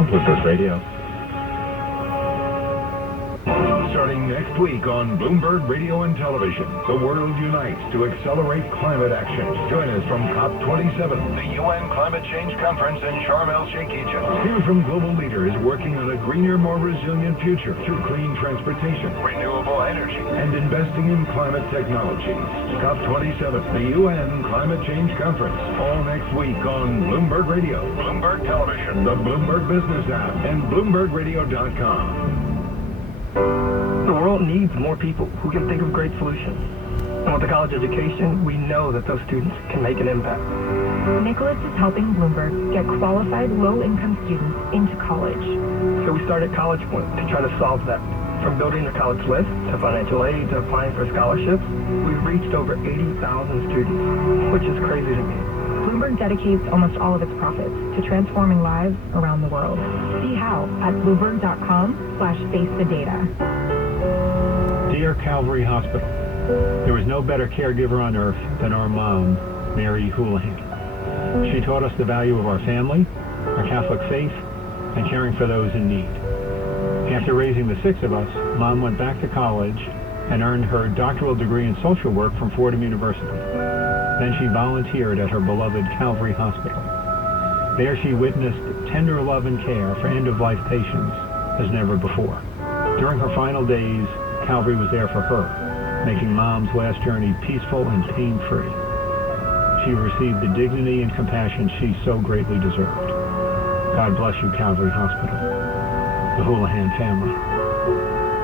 on Bloomberg Radio. Starting next week on Bloomberg Radio and Television, the world unites to accelerate climate action. Join us from COP27, the UN Climate Change Conference in Sharm el-Sheikh, Egypt. Hear from global leaders working on a greener, more resilient future through clean transportation, renewable energy, and investing in climate technologies. COP27, the UN Climate Change Conference, all next week on Bloomberg Radio, Bloomberg Television, the Bloomberg Business app, and BloombergRadio.com. The world needs more people who can think of great solutions. And with a college education, we know that those students can make an impact. Nicholas is helping Bloomberg get qualified low-income students into college. So we started College Point to try to solve that. From building a college list to financial aid to applying for scholarships, we've reached over 80,000 students, which is crazy to me. Bloomberg dedicates almost all of its profits to transforming lives around the world. See how at Bloomberg.com/face-the-data. Dear Calvary Hospital, there was no better caregiver on earth than our mom, Mary Houlihan. She taught us the value of our family, our Catholic faith, and caring for those in need. After raising the 6 of us, Mom went back to college and earned her doctoral degree in social work from Fordham University. Then she volunteered at her beloved Calvary Hospital. There she witnessed tender love and care for end-of-life patients as never before. During her final days, Calvary was there for her, making Mom's last journey peaceful and pain-free. She received the dignity and compassion she so greatly deserved. God bless you, Calvary Hospital, the Houlihan family.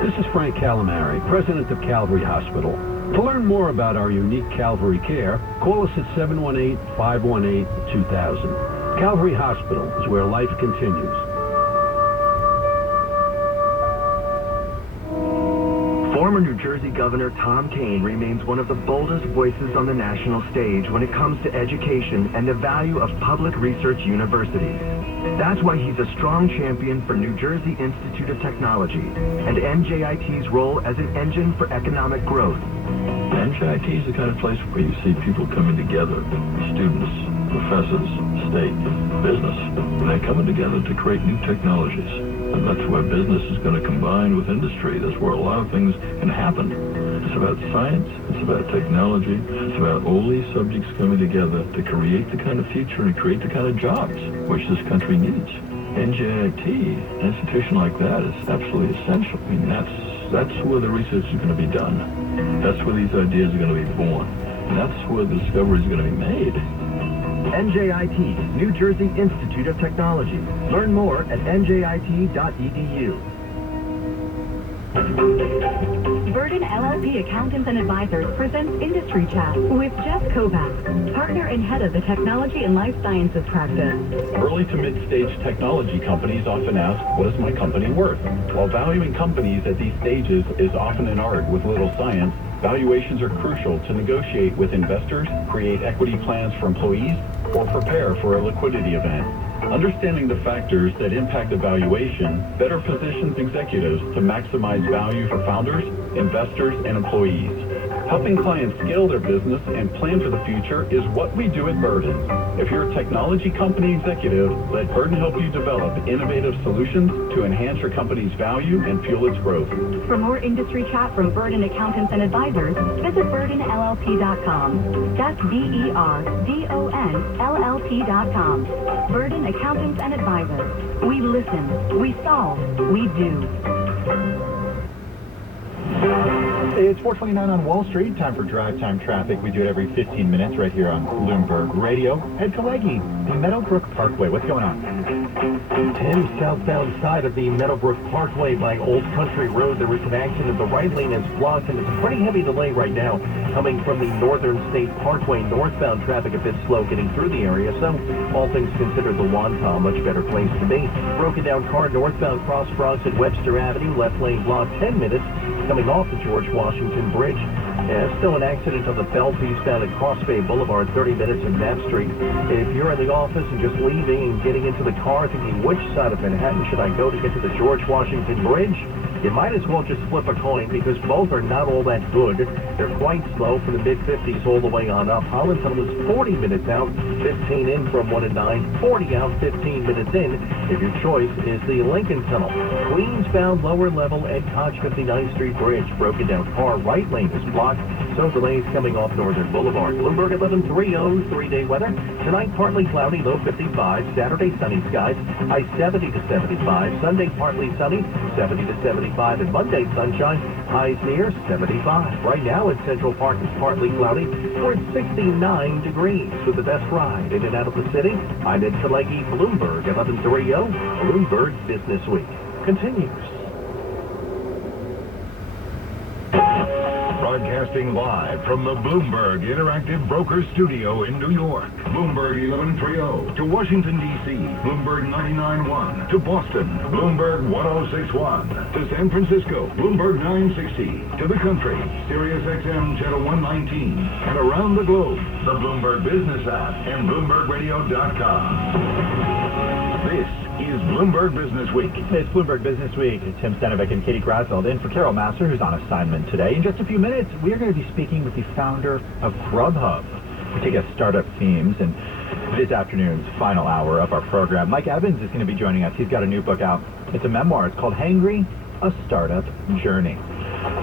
This is Frank Calamari, president of Calvary Hospital. To learn more about our unique Calvary care, call us at 718-518-2000. Calvary Hospital is where life continues. Former New Jersey Governor Tom Kean remains one of the boldest voices on the national stage when it comes to education and the value of public research universities. That's why he's a strong champion for New Jersey Institute of Technology and NJIT's role as an engine for economic growth. NJIT is the kind of place where you see people coming together, students, professors, state, business, and they're coming together to create new technologies. And that's where business is going to combine with industry. That's where a lot of things can happen. It's about science, it's about technology, it's about all these subjects coming together to create the kind of future and create the kind of jobs which this country needs. NJIT, an institution like that, is absolutely essential. I mean, that's where the research is going to be done. That's where these ideas are going to be born. And that's where the discoveries are going to be made. NJIT, New Jersey Institute of Technology. Learn more at njit.edu. Burden LLP Accountants and Advisors presents Industry Chat with Jeff Kovac, partner and head of the Technology and Life Sciences practice. Early to mid-stage technology companies often ask, what is my company worth? While valuing companies at these stages is often an art with little science, valuations are crucial to negotiate with investors, create equity plans for employees, or prepare for a liquidity event. Understanding the factors that impact a valuation better positions executives to maximize value for founders, investors, and employees. Helping clients scale their business and plan for the future is what we do at Burden. If you're a technology company executive, let Burden help you develop innovative solutions to enhance your company's value and fuel its growth. For more industry chat from Burden Accountants and Advisors, visit BurdenLLP.com. That's BERDONLLP.com. Burden Accountants and Advisors. We listen, we solve, we do. It's 4:29 on Wall Street. Time for Drive Time Traffic. We do it every 15 minutes right here on Bloomberg Radio. Ed Kalegi, the Meadowbrook Parkway. What's going on? Tim, southbound side of the Meadowbrook Parkway by Old Country Road. There was some action and the right lane is blocked, and it's a pretty heavy delay right now coming from the Northern State Parkway. Northbound traffic a bit slow getting through the area, so all things considered, the Wantagh, much better place to be. Broken down car northbound cross Bronx at Webster Avenue, left lane blocked 10 minutes coming off the George Washington Bridge. Still an accident on the Belt eastbound at Cross Bay Boulevard, 30 minutes at Knapp Street. If you're in the office and just leaving and getting into the car thinking which side of Manhattan should I go to get to the George Washington Bridge, you might as well just flip a coin because both are not all that good. They're quite slow from the mid-50s all the way on up. Holland Tunnel is 40 minutes out, 15 in from 1 and 9, 40 out, 15 minutes in. If your choice is the Lincoln Tunnel. Queens-bound lower level at Koch 59th Street Bridge. Broken down car right lane is blocked. So delays coming off Northern Boulevard. Bloomberg 11:30, 3-day weather. Tonight partly cloudy, low 55. Saturday sunny skies, high 70 to 75. Sunday partly sunny, 70 to 75. And Monday sunshine, highs near 75. Right now in Central Park it's partly cloudy. We're at 69 degrees with the best ride in and out of the city. I'm Ed Kalegi, Bloomberg 11:30. Bloomberg Business Week continues. Broadcasting live from the Bloomberg Interactive Broker Studio in New York. Bloomberg 1130. To Washington, D.C. Bloomberg 99.1. To Boston. Bloomberg 106.1. To San Francisco. Bloomberg 960. To the country. Sirius XM Channel 119. And around the globe. The Bloomberg Business app and BloombergRadio.com. This is Bloomberg Business Week. It's Bloomberg Business Week. Tim Stanovic and Katie Grasfeld in for Carol Master, who's on assignment today. In just a few minutes, we are going to be speaking with the founder of Grubhub. We take a startup themes, and this afternoon's final hour of our program, Mike Evans is going to be joining us. He's got a new book out. It's a memoir. It's called Hangry, A Startup Journey.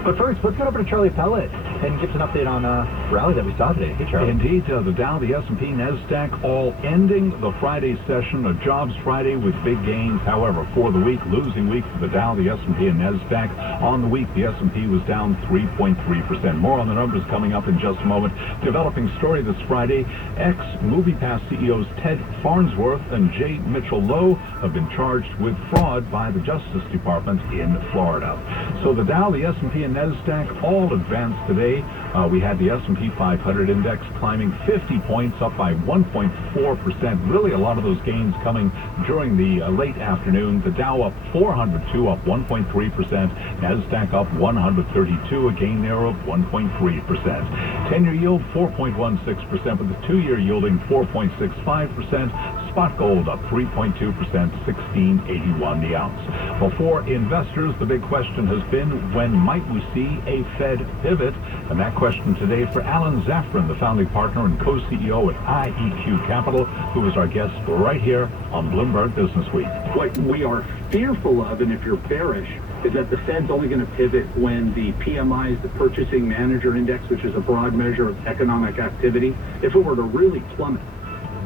But first, let's get over to Charlie Pellet and give us an update on the rally that we saw today. Hey, Charlie. Indeed, the Dow, the S&P, NASDAQ all ending the Friday session, a jobs Friday with big gains. However, for the week, losing week for the Dow, the S&P, and NASDAQ. On the week, the S&P was down 3.3%. More on the numbers coming up in just a moment. Developing story this Friday, ex-MoviePass CEOs Ted Farnsworth and J. Mitchell Lowe have been charged with fraud by the Justice Department in Florida. So the Dow, the S&P, and NASDAQ all advanced today. We had the S&P 500 index climbing 50 points, up by 1.4%. Really a lot of those gains coming during the late afternoon. The Dow up 402, up 1.3%. NASDAQ up 132, a gain there of 1.3%. 10-year yield 4.16%, with the 2-year yielding 4.65%. Spot gold up 3.2%, $16.81 the ounce. Well, for investors, the big question has been, when might we see a Fed pivot? And that question today for Alan Zafran, the founding partner and co-CEO at IEQ Capital, who is our guest right here on Bloomberg Business Week. What we are fearful of, and if you're bearish, is that the Fed's only going to pivot when the PMI is the Purchasing Manager Index, which is a broad measure of economic activity. If it were to really plummet,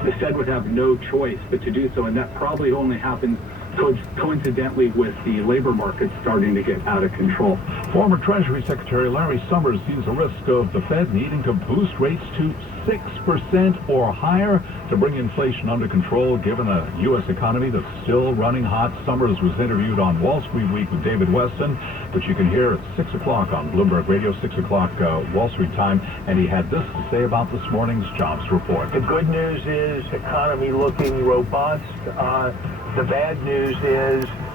the Fed would have no choice but to do so, and that probably only happens coincidentally with the labor market starting to get out of control. Former Treasury Secretary Larry Summers sees a risk of the Fed needing to boost rates to 6% or higher to bring inflation under control, given a U.S. economy that's still running hot. Summers was interviewed on Wall Street Week with David Weston, which you can hear at 6 o'clock on Bloomberg Radio, 6 o'clock Wall Street time, and he had this to say about this morning's jobs report. The good news is economy looking robust. The bad news is